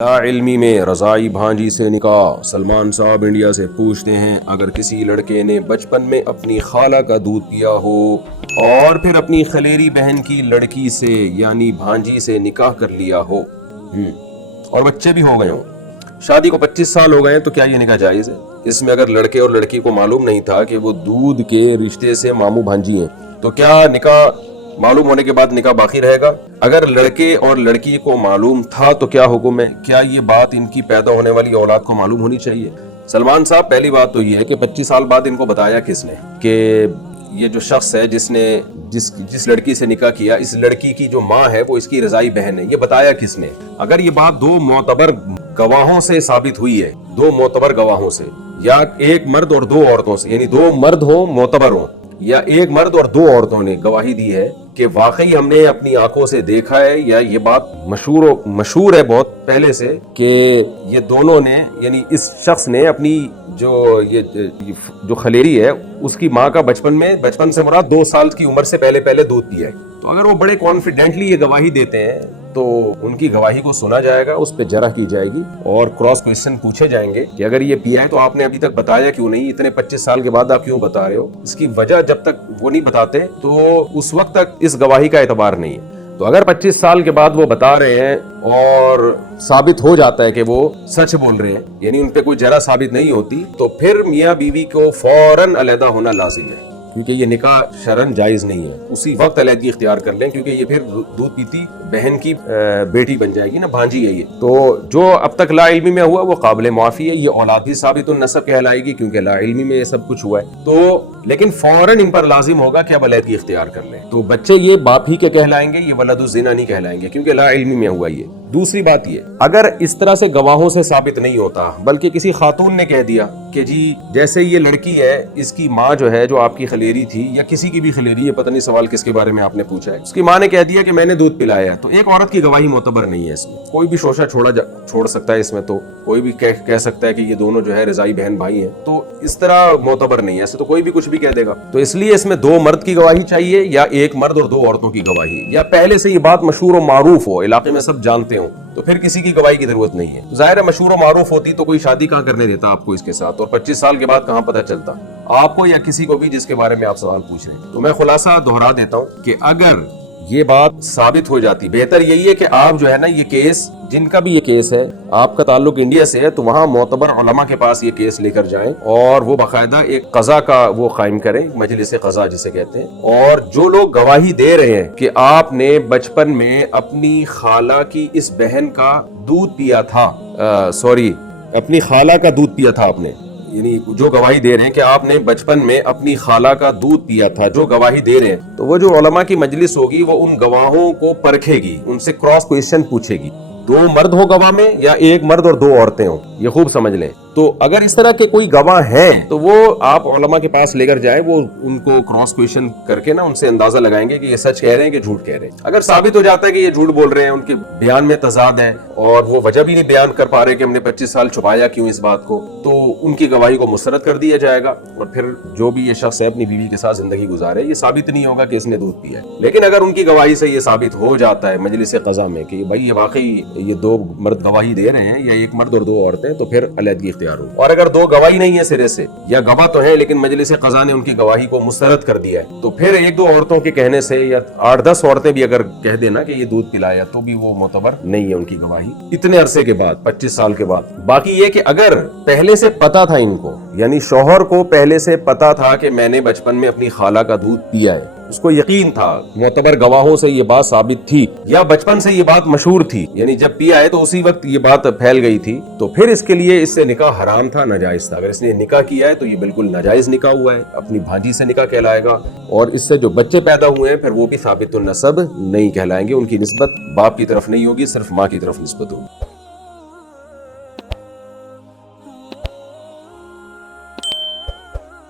لا علمی میں رضائی بھانجی سے نکاح۔ سلمان صاحب انڈیا سے پوچھتے ہیں، اگر کسی لڑکے نے بچپن میں اپنی خالہ کا دودھ پیا ہو اور پھر اپنی خلیری بہن کی لڑکی سے یعنی بھانجی سے نکاح کر لیا ہو اور بچے بھی ہو گئے ہوں، شادی کو 25 سال ہو گئے ہیں، تو کیا یہ نکاح جائز ہے؟ اس میں اگر لڑکے اور لڑکی کو معلوم نہیں تھا کہ وہ دودھ کے رشتے سے ماموں بھانجی ہیں، تو کیا نکاح معلوم ہونے کے بعد نکاح باقی رہے گا؟ اگر لڑکے اور لڑکی کو معلوم تھا تو کیا حکم ہے؟ کیا یہ بات ان کی پیدا ہونے والی اولاد کو معلوم ہونی چاہیے؟ سلمان صاحب، پہلی بات تو یہ ہے کہ 25 سال بعد ان کو بتایا کس نے کہ یہ جو شخص ہے جس نے جس لڑکی سے نکاح کیا، اس لڑکی کی جو ماں ہے وہ اس کی رضائی بہن ہے، یہ بتایا کس نے؟ اگر یہ بات دو معتبر گواہوں سے ثابت ہوئی ہے، دو معتبر گواہوں سے، یا ایک مرد اور دو عورتوں سے، یعنی دو مرد ہو معتبر ہو، یا ایک مرد اور دو عورتوں نے گواہی دی ہے کہ واقعی ہم نے اپنی آنکھوں سے دیکھا ہے، یا یہ بات مشہور ہے بہت پہلے سے کہ یہ دونوں نے، یعنی اس شخص نے اپنی جو خلیری ہے اس کی ماں کا بچپن سے مراد 2 سال کی عمر سے پہلے دودھ پیا ہے، تو اگر وہ بڑے کانفیڈنٹلی یہ گواہی دیتے ہیں تو ان کی گواہی کو سنا جائے گا، اس پہ جرح کی جائے گی اور کراس کویسچن پوچھے جائیں گے کہ اگر یہ پیا ہے تو آپ نے ابھی تک بتایا کیوں نہیں؟ اتنے 25 سال کے بعد آپ کیوں بتا رہے ہو؟ اس کی وجہ جب تک وہ نہیں بتاتے تو اس وقت تک اس گواہی کا اعتبار نہیں ہے۔ تو اگر 25 سال کے بعد وہ بتا رہے ہیں اور ثابت ہو جاتا ہے کہ وہ سچ بول رہے ہیں، یعنی ان پہ کوئی جرح ثابت نہیں ہوتی، تو پھر میاں بیوی کو فوراً علیحدہ ہونا لازم ہے، کیونکہ یہ نکاح شرعاً جائز نہیں ہے۔ اسی وقت علیحدگی اختیار کر لیں، کیونکہ یہ پھر دودھ پیتی بہن کی بیٹی بن جائے گی نا، بھانجی ہے یہ۔ تو جو اب تک لا علمی میں ہوا وہ قابل معافی ہے، یہ اولاد بھی ثابت النسب کہلائے گی کیونکہ لا علمی میں یہ سب کچھ ہوا ہے۔ تو لیکن فوراً ان پر لازم ہوگا کہ اب علیحدگی اختیار کر لیں، تو بچے یہ باپ ہی کے کہلائیں گے، یہ ولد الزنا نہیں کہلائیں گے کیونکہ لا علمی میں ہوا یہ۔ دوسری بات یہ، اگر اس طرح سے گواہوں سے ثابت نہیں ہوتا بلکہ کسی خاتون نے کہہ دیا کہ جی جیسے یہ لڑکی ہے، اس کی ماں جو ہے جو آپ کی خلیری تھی یا کسی کی بھی خلیری ہے، پتہ نہیں سوال کس کے بارے میں آپ نے پوچھا ہے، اس کی ماں نے کہہ دیا کہ میں نے دودھ پلایا، تو ایک عورت کی گواہی معتبر نہیں ہے، اس میں کوئی بھی شوشہ چھوڑ سکتا ہے، اس میں تو کوئی بھی کہہ سکتا ہے کہ یہ دونوں جو ہے رضائی بہن بھائی ہیں، تو اس طرح معتبر نہیں ہے، ایسے تو کوئی بھی کچھ بھی کہہ دے گا۔ تو اس لیے اس میں 2 مرد کی گواہی چاہیے یا ایک مرد اور 2 عورتوں کی گواہی، یا پہلے سے یہ بات مشہور و معروف ہو، علاقے میں سب جانتے ہوں، تو پھر کسی کی گواہی کی ضرورت نہیں ہے۔ ظاہر ہے مشہور و معروف ہوتی تو کوئی شادی کہاں کرنے دیتا آپ کو اس کے ساتھ، اور 25 سال کے بعد کہاں پتہ چلتا آپ کو یا کسی کو بھی جس کے بارے میں آپ سوال پوچھ رہے ہیں۔ تو میں خلاصہ دہرا دیتا ہوں کہ اگر یہ بات ثابت ہو جاتی، بہتر یہی ہے کہ آپ جو ہے نا یہ کیس، جن کا بھی یہ کیس ہے، آپ کا تعلق انڈیا سے ہے، تو وہاں معتبر علماء کے پاس یہ کیس لے کر جائیں اور وہ باقاعدہ ایک قضا کا وہ قائم کریں، مجلس قضا جسے کہتے ہیں، اور جو لوگ گواہی دے رہے ہیں کہ آپ نے بچپن میں اپنی خالہ کی اس بہن کا دودھ پیا تھا، اپنی خالہ کا دودھ پیا تھا آپ نے، یعنی جو گواہی دے رہے ہیں کہ آپ نے بچپن میں اپنی خالہ کا دودھ پیا تھا، جو گواہی دے رہے ہیں، تو وہ جو علماء کی مجلس ہوگی وہ ان گواہوں کو پرکھے گی، ان سے کراس کویسچن پوچھے گی، 2 مرد ہو گواہ میں یا ایک مرد اور 2 عورتیں ہوں، یہ خوب سمجھ لیں۔ تو اگر اس طرح کے کوئی گواہ ہیں تو وہ آپ علماء کے پاس لے کر جائیں، وہ ان کو کراس کویسچن کر کے نا ان سے اندازہ لگائیں گے کہ یہ سچ کہہ رہے ہیں کہ جھوٹ کہہ رہے ہیں۔ اگر ثابت ہو جاتا ہے کہ یہ جھوٹ بول رہے ہیں، ان کے بیان میں تضاد ہے اور وہ وجہ بھی نہیں بیان کر پا رہے کہ ہم نے 25 سال چھپایا کیوں اس بات کو، تو ان کی گواہی کو مسترد کر دیا جائے گا، اور پھر جو بھی یہ شخص ہے اپنی بیوی کے ساتھ زندگی گزارے، یہ ثابت نہیں ہوگا کہ اس نے دودھ پیا ہے۔ لیکن اگر ان کی گواہی سے یہ ثابت ہو جاتا ہے مجلس قضا میں کہ بھائی یہ واقعی یہ 2 مرد گواہی دے رہے ہیں یا ایک مرد اور 2 عورتیں، تو پھر علیحدگی اختیار ہو۔ اور اگر 2 گواہی نہیں ہے سرے سے، یا گواہ تو ہے لیکن مجلس قضا نے ان کی گواہی کو مسترد کر دیا ہے، تو پھر 1-2 عورتوں کے کہنے سے یا 8-10 عورتیں بھی اگر کہہ دینا کہ یہ دودھ پلایا، تو بھی وہ معتبر نہیں ہے ان کی گواہی اتنے عرصے کے بعد، 25 سال کے بعد۔ باقی یہ کہ اگر پہلے سے پتا تھا ان کو، یعنی شوہر کو پہلے سے پتا تھا کہ میں نے بچپن میں اپنی خالہ کا دودھ پیا ہے، اس کو یقین تھا، معتبر گواہوں سے یہ بات ثابت تھی، یا بچپن سے یہ بات مشہور تھی، یعنی جب پیا ہے تو اسی وقت یہ بات پھیل گئی تھی، تو پھر اس کے لیے اس سے نکاح حرام تھا، ناجائز تھا۔ اگر اس نے نکاح کیا ہے تو یہ بالکل ناجائز نکاح ہوا ہے، اپنی بھانجی سے نکاح کہلائے گا، اور اس سے جو بچے پیدا ہوئے ہیں پھر وہ بھی ثابت النسب نہیں کہلائیں گے، ان کی نسبت باپ کی طرف نہیں ہوگی، صرف ماں کی طرف نسبت ہوگی۔